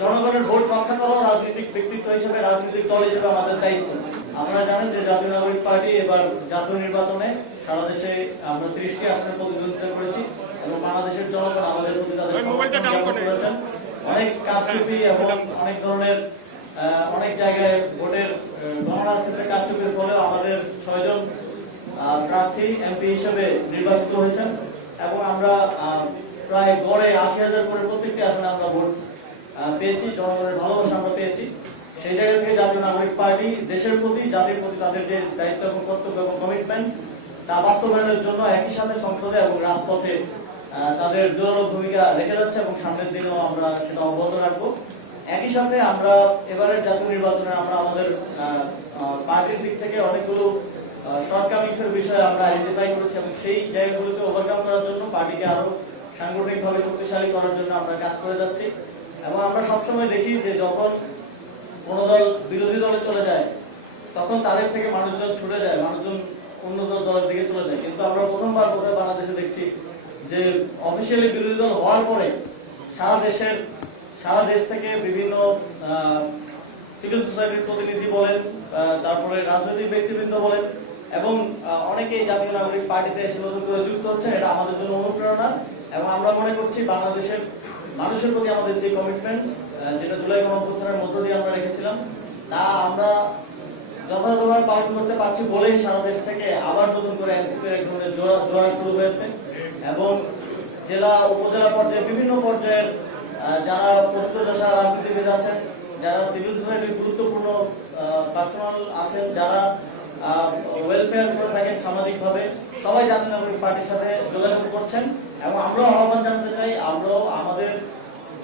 জনগণের ভোট রক্ষা করা রাজনৈতিক ব্যক্তিত্ব হিসেবে, রাজনৈতিক দল হিসেবে আমাদের দায়িত্ব। আপনারা জানেন যে জাতীয় নাগরিক পার্টি এবার জাতীয় নির্বাচনে সারা দেশে আমরা 30টি আসনে প্রতিদ্বন্দ্বিতা করেছি এবং বাংলাদেশের জনগণ আমাদের প্রতি তাদের সমর্থন জ্ঞাপন করেছেন। অনেক কারচুপি এবং অনেক ধরনের অনেক জায়গায় ভোটের গণনার ক্ষেত্রে কারচুপির ফলে আমাদের 6 জন প্রার্থী এমপি হিসেবে নির্বাচিত হয়েছেন এবং আমরা প্রায় গড়ে 80,000 করে প্রত্যেকটি আসনে আমরা ভোট পেয়েছি, জনগণের ভালোবাসা আমরা পেয়েছি। সেই জায়গা থেকে জাতীয় নাগরিক পার্টি দেশের প্রতি, জাতির প্রতি তাদের যে দায়িত্ব এবং কর্তব্য এবং কমিটমেন্ট তা বাস্তবায়নের জন্য একই সাথে সংসদে এবং রাজপথে তাদের জোরালো ভূমিকা রেখে যাচ্ছে এবং সামনের দিনেও আমরা সেটা অব্যাহত রাখবো। একই সাথে আমরা এবারের জাতীয় নির্বাচনে আমরা আমাদের পার্টির দিক থেকে অনেকগুলো শর্টকামিংসের বিষয়ে আমরা আইডেন্টিফাই করেছি এবং সেই জায়গাগুলোকে ওভারকাম করার জন্য পার্টিকে আরো সাংগঠনিকভাবে শক্তিশালী করার জন্য আমরা কাজ করে যাচ্ছি। এবং আমরা সবসময় দেখি যে যখন কোনো দল বিরোধী দলে চলে যায় তখন তাদের থেকে মানুষজন ছুটে যায়, মানুষজন অন্য দলের দিকে চলে যায়। কিন্তু আমরা প্রথমবার বোধহয় বাংলাদেশে দেখছি যে অফিসিয়ালি বিরোধী দল হওয়ার পরে সারা দেশ থেকে বিভিন্ন সিভিল সোসাইটির প্রতিনিধি বলেন, তারপরে রাজনৈতিক ব্যক্তিবৃন্দ বলেন এবং অনেকেই জাতীয় নাগরিক পার্টিতে এসে নতুন করে যুক্ত হচ্ছে। এটা আমাদের জন্য অনুপ্রেরণা এবং আমরা মনে করছি বাংলাদেশের মানুষের প্রতি আমাদের যে কমিটমেন্ট, যেটা জুলাই গণঅভ্যুত্থানের মধ্য দিয়ে আমরা রেখেছিলাম, তা আমরা যথাযথভাবে পালন করতে পারছি বলেই সারা দেশ থেকে আবার নতুন করে এনসিপির এক ধরনের জোয়ার শুরু হয়েছে এবং জেলা উপজেলা পর্যায়ে বিভিন্ন পর্যায়ের যারা প্রস্তুতযশা রাজনীতিবিদ আছেন, যারা সিভিল সোসাইটির গুরুত্বপূর্ণ পার্সোনাল আছেন, যারা ওয়েলফেয়ার করে থাকেন সামাজিকভাবে, সবাই জাতীয় নাগরিক পার্টির সাথে যোগাযোগ করছেন এবং আমরাও আহ্বান জানাতে চাই, আমরাও আমাদের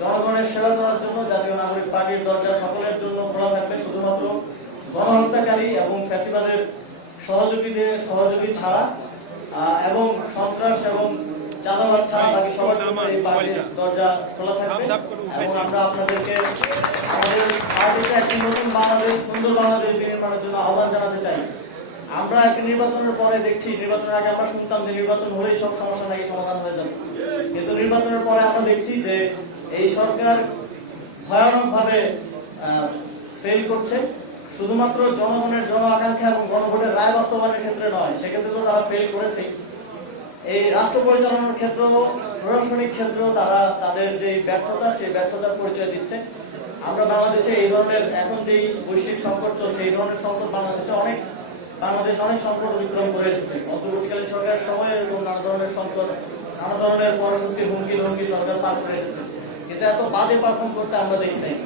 জনগণের সেবা করার জন্য জাতীয় নাগরিক পার্টির দরজা সকলের জন্য খোলা থাকবে। শুধুমাত্র গণহত্যাকারী এবং ফ্যাসিবাদের সহযোগী ছাড়া এবং সন্ত্রাস এবং চাঁদাবাদ ছাড়া বাকি সবার জন্য এই পার্টির দরজা খোলা থাকবে এবং আমরা আপনাদেরকে আমাদের পার্টিতে একটি নতুন বাংলাদেশ, সুন্দর বাংলাদেশ নির্মাণের জন্য আহ্বান জানাতে চাই। আমরা একটা নির্বাচনের পরে দেখছি, নির্বাচনের আগে আমরা শুনতাম যে নির্বাচন হলেই সব সমস্যা নাকি সমাধান হয়ে যাবে, কিন্তু নির্বাচনের পরে আমরা দেখছি যে এই সরকার ভয়ানকভাবে ফেল করছে। শুধুমাত্র জনগণের জন আকাঙ্ক্ষা এবং গণভোটের রায় বাস্তবায়নের ক্ষেত্রে নয়, সেক্ষেত্রে তো তারা ফেল করেছে। এই রাষ্ট্র পরিচালনার ক্ষেত্র, প্রশাসনিক ক্ষেত্র তারা তাদের যে ব্যর্থতা, সেই ব্যর্থতার পরিচয় দিচ্ছে। আমরা বাংলাদেশে এই ধরনের এখন যেই বৈশ্বিক সংকট চলছে, এই ধরনের সংকট বাংলাদেশ অনেক সংকট অতিক্রম করে এসেছে। অন্তর্বর্তীকালীন সরকারের সময় এবং নানা ধরনের সংকট, নানা ধরনের পরশক্তির হুমকি সরকার পার করে এসেছে, কিন্তু এত বাদে পারফর্ম করতে আমরা দেখি নাই।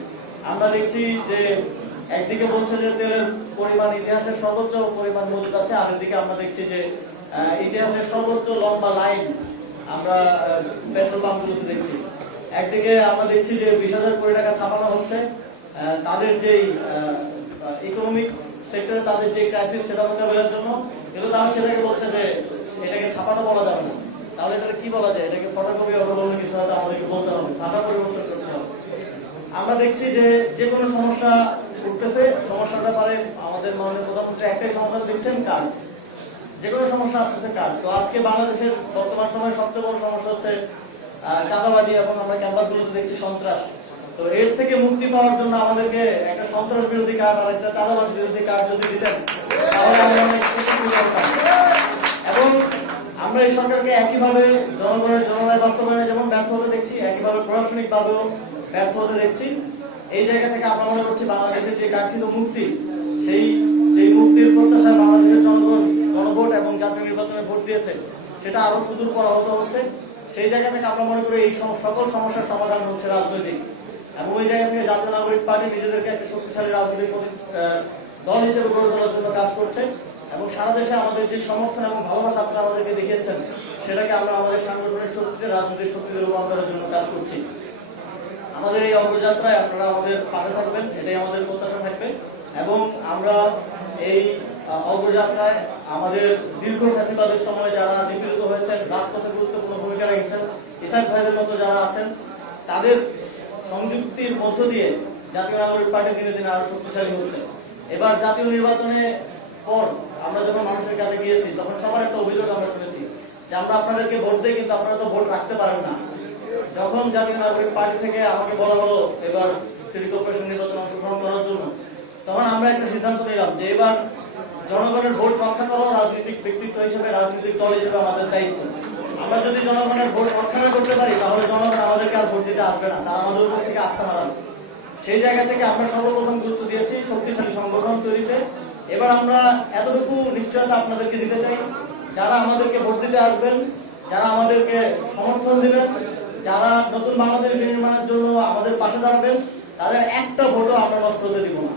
আমরা দেখছি যে একদিকে বলছে যে তেলের পরিমাণ ইতিহাসের সর্বোচ্চ পরিমাণ মজুদ আছে, আরেক দিকে আমরা দেখছি যে ইতিহাসের সর্বোচ্চ লম্বা লাইন আমরা পেট্রোল পাম্পগুলোতে দেখছি। একদিকে আমরা দেখছি যে 20,000 কোটি টাকা ছাপানো হচ্ছে তাদের যেই ইকোনমিক সেক্টরে তাদের যে ক্রাইসিস সেটা মোকাবেলার জন্য, কিন্তু তারা সেটাকে বলছে যে এটাকে ছাপানো বলা যাবে না। তাহলে এটাকে কি বলা যায়? এটাকে ফটোকপি অবলম্বন কিছু হয়তো আমাদেরকে বলতে হবে, ভাষা পরিবর্তন করতে হবে। আমরা দেখছি যে কোনো সমস্যা উঠতেছে, সমস্যার ব্যাপারে আমাদের মাননীয় প্রধানমন্ত্রী একটাই সমাধান দিচ্ছেন, কাজ। যে কোনো সমস্যা আসতেছে কাজ। তো আজকে বাংলাদেশের বর্তমান সময়ে সবচেয়ে বড় সমস্যা হচ্ছে চাঁদাবাজি এবং আমরা ক্যাম্পাসগুলোতে দেখছি সন্ত্রাস। তো এর থেকে মুক্তি পাওয়ার জন্য আমাদেরকে একটা সন্ত্রাস বিরোধী কার্ড আর একটা চাঁদাবাজ বিরোধী কার্ড যদি দিতেন তাহলে আমরা অনেক এবং আমরা এই সরকারকে একইভাবে জনগণের জনরায় বাস্তবায়নে যেমন ব্যর্থ হতে দেখছি, একইভাবে প্রশাসনিকভাবেও ব্যর্থ হতে দেখছি। এই জায়গা থেকে আমরা মনে করছি বাংলাদেশের যে কাঙ্ক্ষিত মুক্তি, সেই মুক্তির প্রত্যাশায় বাংলাদেশের জনগণ গণভোট এবং জাতীয় নির্বাচনে ভোট দিয়েছে, সেটা আরো সুদূর পরাহত হচ্ছে। সেই জায়গা থেকে আমরা মনে করি এই সকল সমস্যার সমাধান হচ্ছে রাজনৈতিক, এবং ওই জায়গা থেকে জাতীয় নাগরিক পার্টি নিজেদেরকে একটা শক্তিশালী রাজনৈতিক দল হিসেবে গড়ে তোলার জন্য কাজ করছে এবং সারা দেশে আমাদের যে সমর্থন এবং ভালোবাসা আপনারা আমাদেরকে দেখিয়েছেন, সেটাকে আমরা আমাদের সাংগঠনিক শক্তিতে, রাজনৈতিক শক্তিতে রূপান্তরের জন্য কাজ করছি। আমাদের এই অগ্রযাত্রায় আপনারা আমাদের পাশে থাকবেন, এটাই আমাদের প্রত্যাশা থাকবে এবং আমরা এই অগ্রযাত্রায় আমাদের দীর্ঘ ফ্যাসিবাদের সময় যারা নিপীড়িত হয়েছেন, রাজপথে গুরুত্বপূর্ণ ভূমিকা রেখেছেন, ইসাক ভাইদের মতো যারা আছেন, তাদের সংযুক্তির মধ্য দিয়ে জাতীয় নাগরিক পার্টি দিনে দিনে আরো শক্তিশালী হচ্ছে। এবার জাতীয় নির্বাচনে পর আমরা যখন মানুষের কাছে গিয়েছি তখন সবার একটা অভিযোগ আমরা শুনেছি যে আমরা আপনাদেরকে ভোট দিই কিন্তু আপনারা তো ভোট রাখতে পারেন না। যখন জাতীয় নাগরিক পার্টি থেকে আমাকে বলা হলো এবার সিটি কর্পোরেশন নির্বাচনে অংশগ্রহণ করার জন্য, তখন আমরা একটা সিদ্ধান্ত নিলাম যে এবার জনগণের ভোট রক্ষা করা রাজনৈতিক ব্যক্তিত্ব হিসেবে, রাজনৈতিক দল হিসেবে আমাদের দায়িত্ব। আমরা যদি জনগণের ভোট রক্ষা না করতে পারি তাহলে জনগণ আমাদেরকে আর ভোট দিতে আসবে না, তারা আমাদের উপর থেকে আস্থা হারাবে। সেই জায়গা থেকে আমরা সর্বপ্রথম গুরুত্ব দিয়েছি শক্তিশালী সংগঠন তৈরিতে। এবার আমরা এতটুকু নিশ্চয়তা আপনাদেরকে দিতে চাই, যারা আমাদেরকে ভোট দিতে আসবেন, যারা আমাদেরকে সমর্থন দিবেন, যারা নতুন বাংলাদেশ নির্মাণের জন্য আমাদের পাশে দাঁড়াবেন, তাদের একটা ভোটও আমরা নষ্ট হতে দিব না।